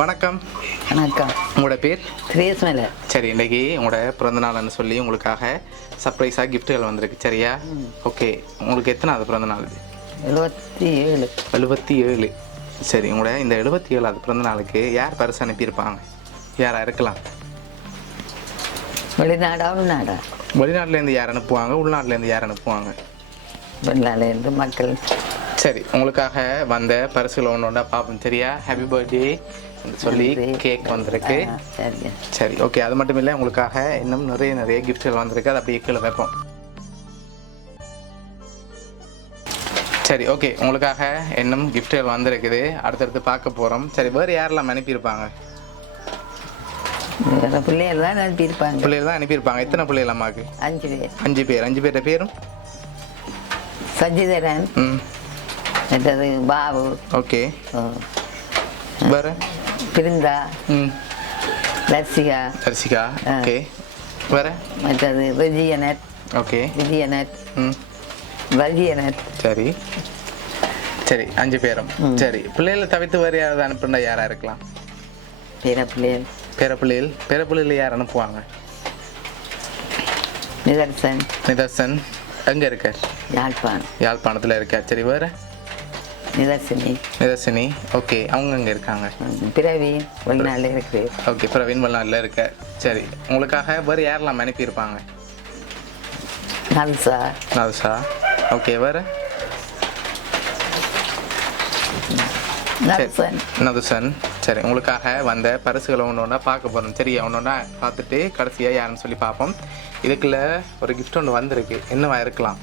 வணக்கம். வணக்கம். உங்களோட பேர்? கிரேஸ் மேலே சரி இன்னைக்கு உங்களோட பிறந்த நாள்னு சொல்லி உங்களுக்காக சர்ப்ரைஸாக கிஃப்ட்டுகள் வந்திருக்கு. சரியா? ஓகே உங்களுக்கு எத்தனாவது பிறந்த நாள்? இது எழுபத்தி ஏழு. எழுபத்தி ஏழு. சரி உங்களோட இந்த எழுபத்தி ஏழாவது பிறந்த நாளுக்கு யார் பரிசு அனுப்பியிருப்பாங்க? யாரா இருக்கலாம்? வெளிநாடா உள்நாடா? வெளிநாட்டிலேருந்து யார் அனுப்புவாங்க? உள்நாட்டிலேருந்து யார் அனுப்புவாங்க? வெளிநாடுலேருந்து மக்கள் சரி உங்களுக்காக வந்த பரிசுகள் ஒன்று ஒன்றா பார்ப்போம். சரியா? ஹாப்பி பர்த்டே சொல்லி. கேக் வந்திருக்கு. சரி. ஓகே அது மட்டும் இல்லை உங்களுக்காக இன்னும் நிறைய நிறைய கிஃப்ட்கள் வந்திருக்கு. அதை அப்படியே கீழே வைப்போம். சரி ஓகே உங்களுக்காக இன்னும் கிஃப்ட்கள் வந்திருக்குது. அடுத்தடுத்து பார்க்க போகிறோம் சரி வேறு யாரெல்லாம் அனுப்பியிருப்பாங்க? பிள்ளைகள் தான் அனுப்பியிருப்பாங்க. பிள்ளைகள் தான் அனுப்பியிருப்பாங்க. எத்தனை பிள்ளைகள் அம்மாவுக்கு? அஞ்சு பேர். அஞ்சு பேர். அஞ்சு பேர்ட்ட பேரும்? சஜிதரன். ம். மற்றது பாபு. ஓகே. வேறு? பிருந்தா. ம். லர்சிகா தரிசிகா ஆ. ஓகே. வேறு? மற்றது விஜயனட் ஓகே. விஜயனட் ம். வஜியனட் சரி. சரி அஞ்சு பேரும். சரி பிள்ளைகளை தவிர்த்து வேறு யாராவது அனுப்புனா யாராக இருக்கலாம்? பிற பிள்ளைகள் பேர பிள்ளைகள் பேர பிள்ளைகள் யார் அனுப்புவாங்க? நிதர்சன். நிதர்சன். எங்கே இருக்கார்? யாழ்ப்பாணம். யாழ்ப்பாணத்தில் இருக்கார். சரி வேறு? நிதர்சினி நிதர்சினி ஓகே அவங்க அங்கே இருக்காங்க? பிறவி வெளிநாட்டில் இருக்குது ஓகே பிரவீன் மல்நாட்டில் இருக்கார் சரி உங்களுக்காக வேறு யாரெல்லாம் அனுப்பியிருப்பாங்க? நல்சா. நல்சா. ஓகே வேறு? நதுசன். சரி உங்களுக்காக வந்த பரிசுகளை ஒன்று ஒன்றா பார்க்க போகிறோம் சரியா ஒன்று ஒன்றா பார்த்துட்டு கடைசியாக யாருன்னு சொல்லி பார்ப்போம். இதுக்குள்ள ஒரு கிஃப்ட் ஒன்று வந்திருக்கு. என்னவா இருக்கலாம்?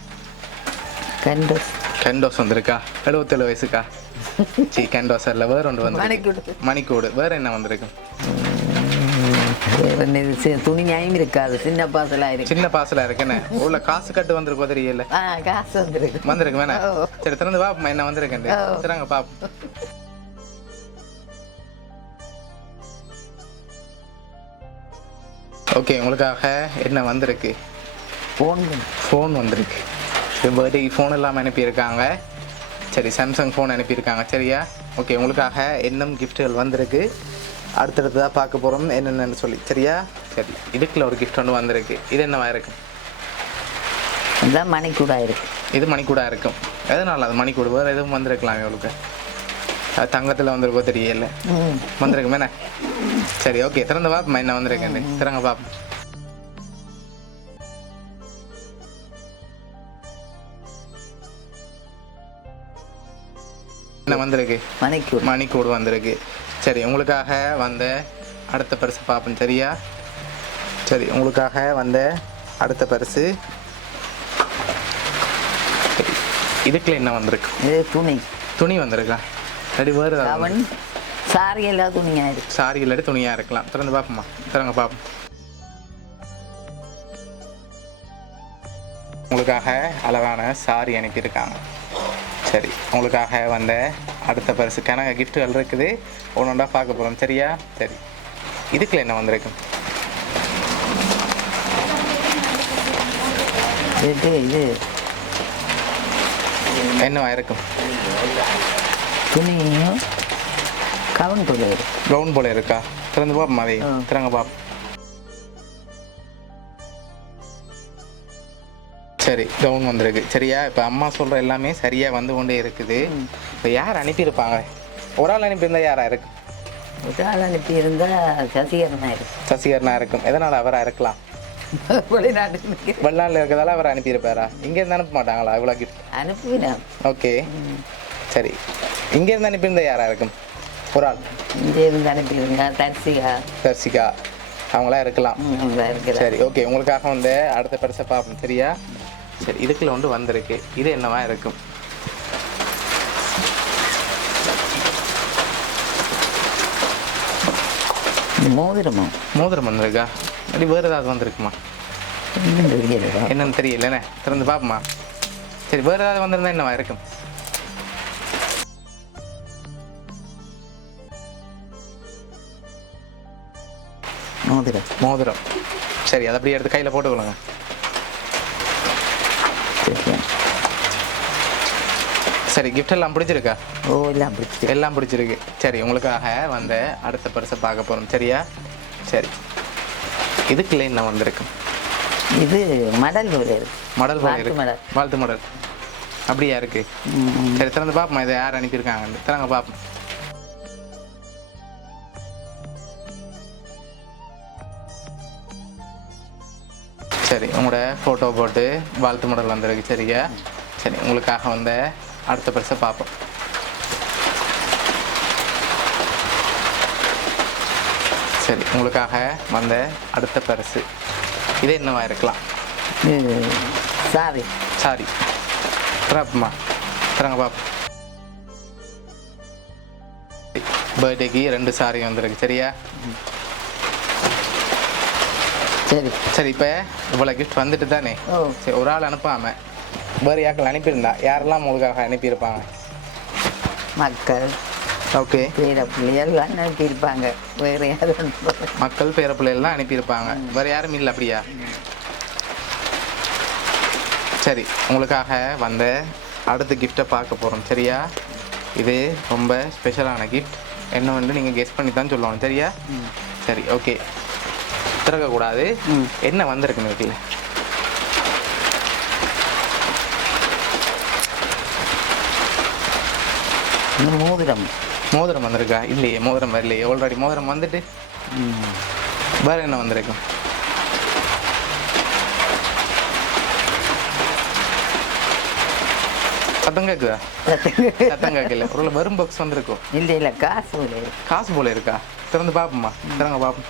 கண்டஸ் கெண்டோஸ் வந்திருக்கா? எழுபத்தேழு வயசுக்கா? சி கெண்டோஸ் இல்லை வேற ஒன்று வந்து மணிக்கூடு. மணிக்கூடு. வேற என்ன வந்திருக்கு? துணி நியாயம் இருக்காது. சின்ன பாசலா இருக்கு. சின்ன பாசல இருக்குன்னு உள்ள காசு கட்டு வந்திருக்கோ தெரியல. காசு வந்துருக்கு. வந்திருக்கு வேணா. சரி திறந்து பாப்போம் என்ன வந்திருக்கேன். சரிங்க பாப்போம். ஓகே உங்களுக்காக என்ன வந்திருக்கு? போன் ஃபோன் வந்திருக்கு. பர்த்டே ஃபோன் எல்லாம் அனுப்பியிருக்காங்க. சரி சாம்சங் ஃபோன் அனுப்பியிருக்காங்க. சரியா? ஓகே உங்களுக்காக இன்னும் கிஃப்ட்டுகள் வந்திருக்கு. அடுத்தடுத்ததாக பார்க்க போகிறோம் என்னென்னு சொல்லி. சரியா? சரி இதுக்குள்ள ஒரு கிஃப்ட் ஒன்று வந்திருக்கு. இது என்னவா இருக்கு? அதான் மணிக்கூடா இருக்கு. இது மணிக்கூடா இருக்கும் எதனால அது மணிக்கூடு? வேறு எதுவும் வந்திருக்கலாம் இவளுக்கு அது தங்கத்தில் வந்திருக்கோ தெரியல. வந்திருக்கும் சரி ஓகே திறந்து பாப்போம் என்ன வந்திருக்கேன் திறங்க பாப்போம். என்ன வந்திருக்கு. மணிக்கூட. மணிக்கூடு வந்திருக்கு. சரி உங்களுக்காக வந்த அடுத்த பரிசு பார்ப்போம் சரியா? சரி உங்களுக்காக வந்த அடுத்த பரிசு. சரி, இதுக்குள்ள என்ன வந்திருக்கு? இது துணி. துணி வந்திருக்கா? சரி வேறு அவன் சாரி எல்லா துணியா இருக்கு சாரி இல்லாட்டி துணியாக இருக்கலாம். திறந்து பார்ப்போமா திறங்க பார்ப்போம். உங்களுக்காக அழகான சாரி அனுப்பியிருக்காங்க சரி உங்களுக்காக வந்த அடுத்த பரிசுக்கான கிஃப்ட்டுகள் இருக்குது. ஒன்று ஒன்றா பார்க்க போகிறோம் சரியா? சரி. இதுக்குள்ள என்ன வந்திருக்கு? இது இது. என்னவா இருக்கும் துணியும் கவன் துணி இருக்கு. ப்ரௌன் போல இருக்கா? திறந்து பார்ப்போம் அதை. திறங்க பார்ப்போம் சரி கவுன் வந்திருக்கு. சரியா? இப்போ அம்மா சொல்கிற எல்லாமே சரியாக வந்து கொண்டே இருக்குது. இப்போ யார் அனுப்பியிருப்பாங்க? ஒரு ஆள் அனுப்பியிருந்தா யாரா இருக்கு? ஒரு ஆள் அனுப்பி இருந்தா சசிகரனா இருக்கு. சசிகரனா இருக்கும். எதனால் அவராக இருக்கலாம்? நிக்கிறேன். வெளிநாட்டில் இருக்கிறதால அவர் அனுப்பியிருப்பாரா? இங்கேருந்து அனுப்ப மாட்டாங்களா? இவ்வளோ கிஃப்ட் அனுப்பினேன் ஓகே. சரி. இங்கேருந்து அனுப்பியிருந்தா யாரா இருக்கும்? ஒரு ஆள். இங்கே இருந்து அனுப்பியிருங்க தரிசிகா தர்சிகா அவங்களா இருக்கலாம். சரி ஓகே. உங்களுக்காக வந்து அடுத்த பரிசை பார்ப்போம். சரியா? சரி இதுக்குள்ள ஒன்று வந்திருக்கு. இது என்னவா இருக்கும்? மோதிரமா? மோதிரம் வந்திருக்கா? அப்படி வேறு ஏதாவது வந்திருக்குமா? என்னன்னு தெரியலண்ணே திறந்து பார்ப்போமா? சரி வேறு ஏதாவது வந்திருந்தா என்னவா இருக்கும்? மோதிரம். மோதிரம். சரி அதை அப்படியே எடுத்து கையில் போட்டுக்கொள்ளுங்க சரி gift எல்லாம் பிடிச்சிருக்கா? ஓ எல்லாம் பிடிச்சி எல்லாம் பிடிச்சிருக்கு. சரி உங்களுக்காக வந்த அடுத்த பரிசை பார்க்க போகிறோம் சரியா? சரி. இதுக்குள்ள என்ன வந்திருக்கு. இது மடல் மடல் மடல். வாழ்த்து மடல். அப்படியா இருக்கு. சரி திறந்து பார்ப்போம்? இதை யார் அனுப்பியிருக்காங்கன்னு. திறங்க பார்ப்போம். சரி உங்களோட ஃபோட்டோ போட்டு வாழ்த்து மடல் வந்திருக்கு சரியா? சரி உங்களுக்காக வந்த அடுத்த பரிசை பார்ப்போம். சரி உங்களுக்காக வந்த அடுத்த பரிசு இது என்னவா இருக்கலாம்? சாரி சாரி திறப்புமா திறங்க பாப்போம். பர்த்டேக்கு ரெண்டு சாரி வந்திருக்கு சரியா? சரி. சரி இப்போ இவ்வளோ கிஃப்ட் வந்துட்டு தானே? சரி ஒரு ஆள் அனுப்பாம வேறு யாருக்கள் அனுப்பியிருந்தா? யாரெல்லாம் உங்களுக்காக அனுப்பியிருப்பாங்க? மக்கள். ஓகே பேர அனுப்பியிருப்பாங்க. வேறு யாரும் மக்கள் பேர பிள்ளைகள்லாம் அனுப்பியிருப்பாங்க. வேறு யாரும் இல்லை அப்படியா? சரி உங்களுக்காக வந்த அடுத்த கிஃப்ட்டை பார்க்க போகிறோம் சரியா? இது ரொம்ப ஸ்பெஷலான கிஃப்ட் என்ன வந்து நீங்கள் கெஸ் பண்ணி தான் சொல்லணும். சரியா? சரி ஓகே திறக்கக்கூடாது. என்ன வந்திருக்கு வீட்டில் மோதிரம். மோதிரம் வந்திருக்கா? இல்லையே மோதிரம் வரலையே. ஆல்ரெடி மோதிரம் வந்துட்டு. வேறு என்ன வந்திருக்கும் சத்தம் கேட்குதா சத்தம் கேட்கல ஒரு வெறும் பாக்ஸ் வந்திருக்கும். இல்லை இல்லை காசு போல இருக்கு. காசு போல இருக்கா? திறந்து பார்ப்போம்மா திறங்க பார்ப்போம்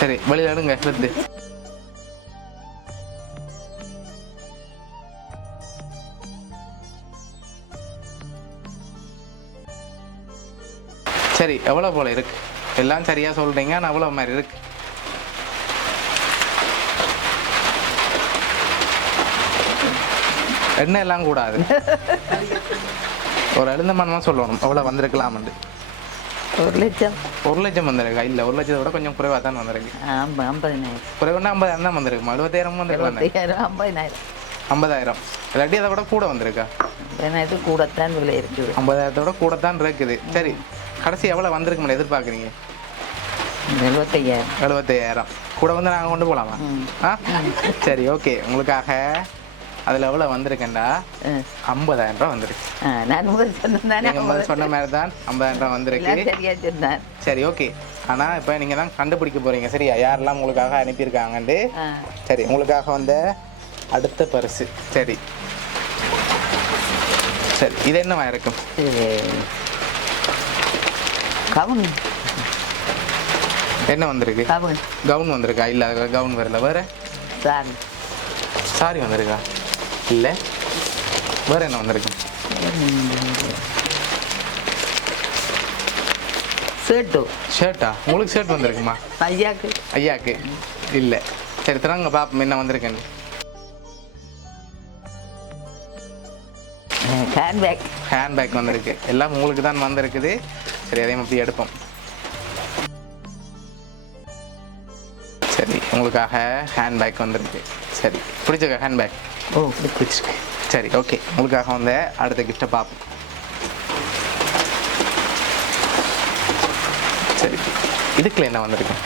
சரி வெளியில எடுங்க எடுத்து சரி எவ்வளோ போல இருக்கு? எல்லாம் சரியா சொல்கிறீங்க ஆனால் அவ்வளோ மாதிரி இருக்கு. எண்ணெய் எல்லாம் கூடாது. ஒரு எழுந்த மனமாக சொல்லணும் வந்திருக்கலாம் வந்திருக்கலாம்னு. ஒரு லட்சம். ஒரு லட்சம் வந்திருக்கா. இல்லை ஒரு லட்சத்தை விட கொஞ்சம் குறைவாக தான் வந்திருக்கு. ஐம்பது ஐம்பதினாயிரம். குறைவுன்னா ஐம்பதாயிரம் தான் வந்திருக்கு. எழுபத்தாயிரம் வந்திருக்கலாம் இருபத்தையாயிரம் ஐம்பதினாயிரம் ஐம்பதாயிரம். இல்லாட்டி அதை விட கூட வந்திருக்கா? ஐம்பதினாயிரத்துக்கு கூடத்தான் விலை இருக்குது. ஐம்பதாயிரத்தோட கூட தான் இருக்குது. சரி கடைசி எவ்வளோ வந்திருக்குமே எதிர்பார்க்குறீங்க? எழுபத்தையாயிரம் எழுபத்தையாயிரம் கூட வந்து நாங்கள் கொண்டு போகலாமா. ஆ? சரி ஓகே. உங்களுக்காக அதில் எவ்வளோ வந்திருக்கேன்டா. ஐம்பதாயிரம் ரூபா வந்திருக்கு. நான் முதல் சொன்னேன் சொன்ன மாதிரி தான் ஐம்பதாயிரம் ரூபா வந்திருக்கு. சரியா சொன்னேன் சரி ஓகே. ஆனால் இப்போ நீங்கள் தான் கண்டுபிடிக்க போகிறீங்க சரியா? யாரெல்லாம் உங்களுக்காக அனுப்பியிருக்காங்கன்ட்டு. சரி உங்களுக்காக வந்த அடுத்த பரிசு. சரி. சரி இது என்னவா இருக்கும்? கவுன். என்ன வந்திருக்கு? கவுன். கவுன் வந்திருக்கா? இல்லை கவுன் வரல. வேற? சாரி. சாரி வந்திருக்கா? இல்லை. வேற என்ன வந்திருக்கு? ஷர்ட்டு? ஷர்ட்டா? உங்களுக்கு ஷர்ட் வந்திருக்குமா? ஐயாக்கு. ஐயாக்கு. இல்லை. சரி திறங்க பாப்போம் என்ன வந்திருக்குன்னு ஹேண்ட்பேக் ஹேண்ட்பேக் வந்திருக்கு. எல்லாம் உங்களுக்கு தான் வந்திருக்குது. சரி அதையும் அப்படி எடுப்போம். சரி உங்களுக்காக ஹேண்ட்பேக் வந்திருக்கு. சரி பிடிச்சிருக்கா ஹேண்ட்பேக் ஓ பிடிச்சிருக்கு சரி ஓகே உங்களுக்காக வந்த அடுத்த கிஃப்ட்டை பார்ப்போம். சரி. இதுக்குள்ள என்ன வந்திருக்கு?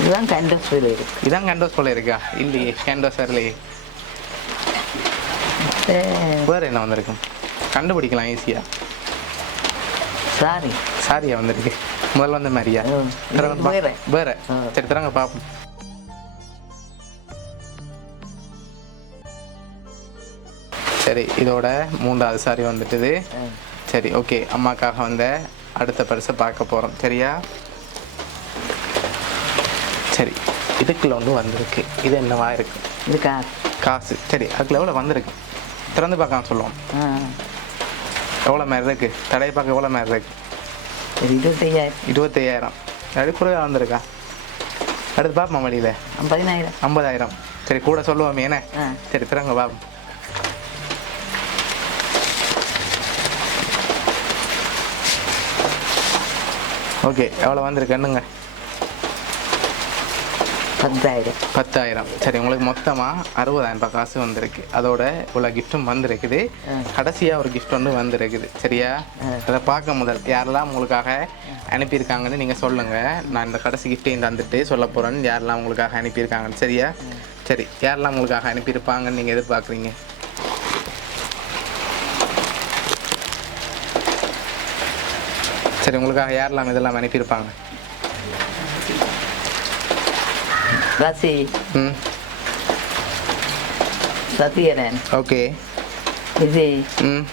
இதுதான் கண்டஸ் விலை இருக்கு. இதான் கேண்டோஸ் போல இருக்கா? இல்லையே கேண்டோஸ் வரலையே வேறு என்ன வந்திருக்கும் கண்டுபிடிக்கலாம் ஈஸியாக சாரி சாரியா வந்திருக்கு. முதல்ல வந்த மாதிரியா? வேற. சரி திறங்க பார்ப்போம். சரி இதோட மூன்றாவது சாரி வந்துட்டுது. சரி ஓகே அம்மாக்காக வந்த அடுத்த பரிசை பார்க்க போகிறோம் சரியா? சரி இதுக்குள்ள ஒன்று வந்திருக்கு. இது என்னவா இருக்கு? இது காசு காசு. சரி அதுக்குள்ள எவ்வளோ வந்திருக்கு? திறந்து பார்க்கலாம் சொல்லுவோம். எவ்வளோ மாதிரி இருக்கு? தடையை பார்க்க எவ்வளோ மாதிரி இருக்கு? இருபத்தையாயிரம். இருபத்தையாயிரம். அது குறைவாக வந்திருக்கா? அடுத்து பார்ப்போம் வழியில்? ஐம்பதினாயிரம். ஐம்பதாயிரம். சரி கூட சொல்லுவோமே என்ன? ஆ. சரி திறங்க பாப்போம் ஓகே எவ்வளோ வந்திருக்கு என்னங்க பத்தாயிரம். பத்தாயிரம். சரி உங்களுக்கு மொத்தமாக அறுபதாயிரம் ரூபாய் காசு வந்திருக்கு. அதோட இவ்வளோ கிஃப்ட்டும் வந்திருக்குது. கடைசியாக ஒரு கிஃப்ட் வந்து வந்திருக்குது. சரியா? அதை பார்க்க முதல் யாரெல்லாம் உங்களுக்காக அனுப்பியிருக்காங்கன்னு நீங்கள் சொல்லுங்கள் நான் இந்த கடைசி கிஃப்ட்டையும் தந்துட்டு சொல்ல போகிறேன்னு யாரெல்லாம் உங்களுக்காக அனுப்பியிருக்காங்கன்னு சரியா? சரி யாரெல்லாம் உங்களுக்காக அனுப்பியிருப்பாங்கன்னு நீங்கள் எதிர்பார்க்குறீங்க? சரி உங்களுக்காக யாரெல்லாம் இதெல்லாம் அனுப்பியிருப்பாங்க? ரசி. ம். ஓகே. விஜய் ம்.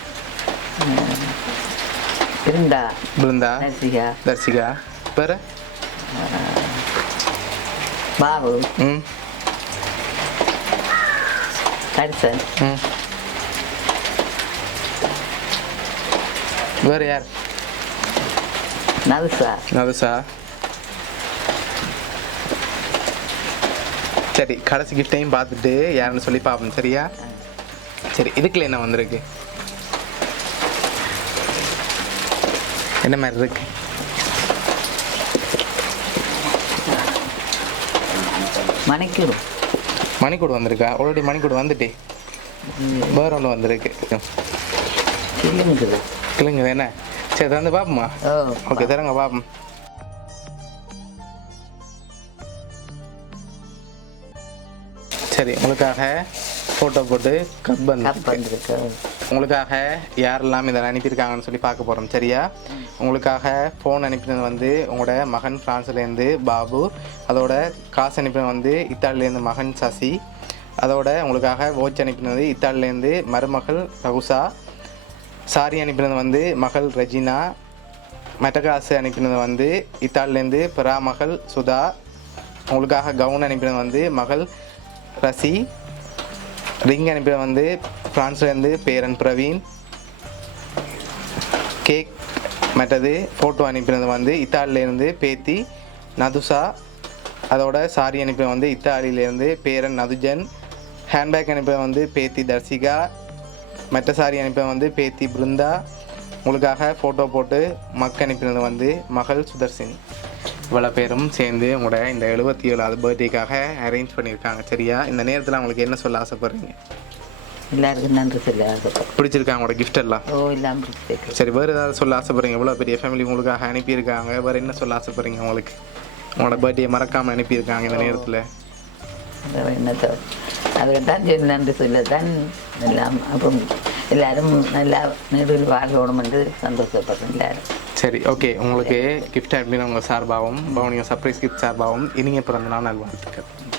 இருந்தா பிருந்தா. ரசிகா தர்சிகா வேறு? பாபு. ம். கரிசன் ம். வேறு யார்? நல்சா நதுசா? சரி கடைசி கிஃப்டையும் பார்த்துட்டு யாருன்னு சொல்லி பார்ப்போம் சரியா? சரி இதுக்குள்ள என்ன வந்திருக்கு? என்ன மாதிரி இருக்கு? மணிக்கூடும் மணிக்கூடு வந்திருக்கா? ஆல்ரெடி மணிக்கூடு வந்துட்டே. வேற ஒன்று வந்திருக்கு. இல்லைங்குது இல்லைங்க என்ன? சரி தந்து பார்ப்போமா ஓகே தரங்க பார்ப்போம் சரி உங்களுக்காக ஃபோட்டோ போட்டு கப் கப் வந்து வந்திருக்கு உங்களுக்காக யாரெல்லாம் இதை அனுப்பியிருக்காங்கன்னு சொல்லி பார்க்க போகிறோம் சரியா உங்களுக்காக ஃபோன் அனுப்பினது வந்து உங்களோட மகன் ஃப்ரான்ஸ்லேருந்து பாபு அதோட காசு அனுப்பினது வந்து இத்தாலிலேருந்து மகன் சசி அதோட உங்களுக்காக வாட்ச் அனுப்பினது இத்தாலிலேருந்து மருமகள் ரகுசா சாரி அனுப்பினது வந்து மகள் ரெஜினா மெட்டகாசு அனுப்பினது வந்து இத்தாலிலேருந்து பிரா மகள் சுதா உங்களுக்காக கவுன் அனுப்பினது வந்து மகள் ரசி ரிங் அனுப்பினது வந்து ஃப்ரான்ஸ்லேருந்து பேரன் பிரவீன் கேக் மற்றது ஃபோட்டோ அனுப்பினது வந்து இத்தாலியிலேருந்து பேத்தி நதுசா அதோட சாரி அனுப்பினது வந்து இத்தாலியிலேருந்து பேரன் நதுஜன் ஹேண்ட்பேக் அனுப்பினது வந்து பேத்தி தர்சிகா மற்ற சாரி அனுப்பினது வந்து பேத்தி பிருந்தா உங்களுக்காக ஃபோட்டோ போட்டு மக் அனுப்பினது வந்து மகள் சுதர்சினி. இவ்வளோ பேரும் சேர்ந்து உங்களோட இந்த எழுபத்தி ஏழாவது பர்த்டேக்காக அரேஞ்ச் பண்ணியிருக்காங்க சரியா? இந்த நேரத்தில் உங்களுக்கு என்ன சொல்ல ஆசைப்படுறீங்க? எல்லாருக்கும் நன்றி சொல்ல பிடிச்சிருக்காங்க உங்களோட gift எல்லாம்? ஓ எல்லாம் பிடிச்சிருக்கு. சரி வேறு ஏதாவது சொல்ல ஆசைப்படுறீங்க? இவ்வளோ பெரிய ஃபேமிலி உங்களுக்காக அனுப்பியிருக்காங்க. வேறு என்ன சொல்ல ஆசைப்படுறீங்க உங்களுக்கு? உங்களோட பர்த்டே மறக்காமல் அனுப்பியிருக்காங்க இந்த நேரத்தில். என்னத்த அதுக்கு தான் சொல்லி நன்றி சொல்ல தான் எல்லாம் அப்புறம் எல்லாரும் நல்லா நெடுவில் வாழணும் என்று சந்தோஷப்படுறோம் எல்லாரும் சரி ஓகே உங்களுக்கு கிஃப்ட் அட்மின் உங்கள் சார்பாகவும் பவுனியும் சர்ப்ரைஸ் கிஃப்ட் சார்பாகவும் இனிய பிறந்த நாள் நல்வாழ்த்துக்கள்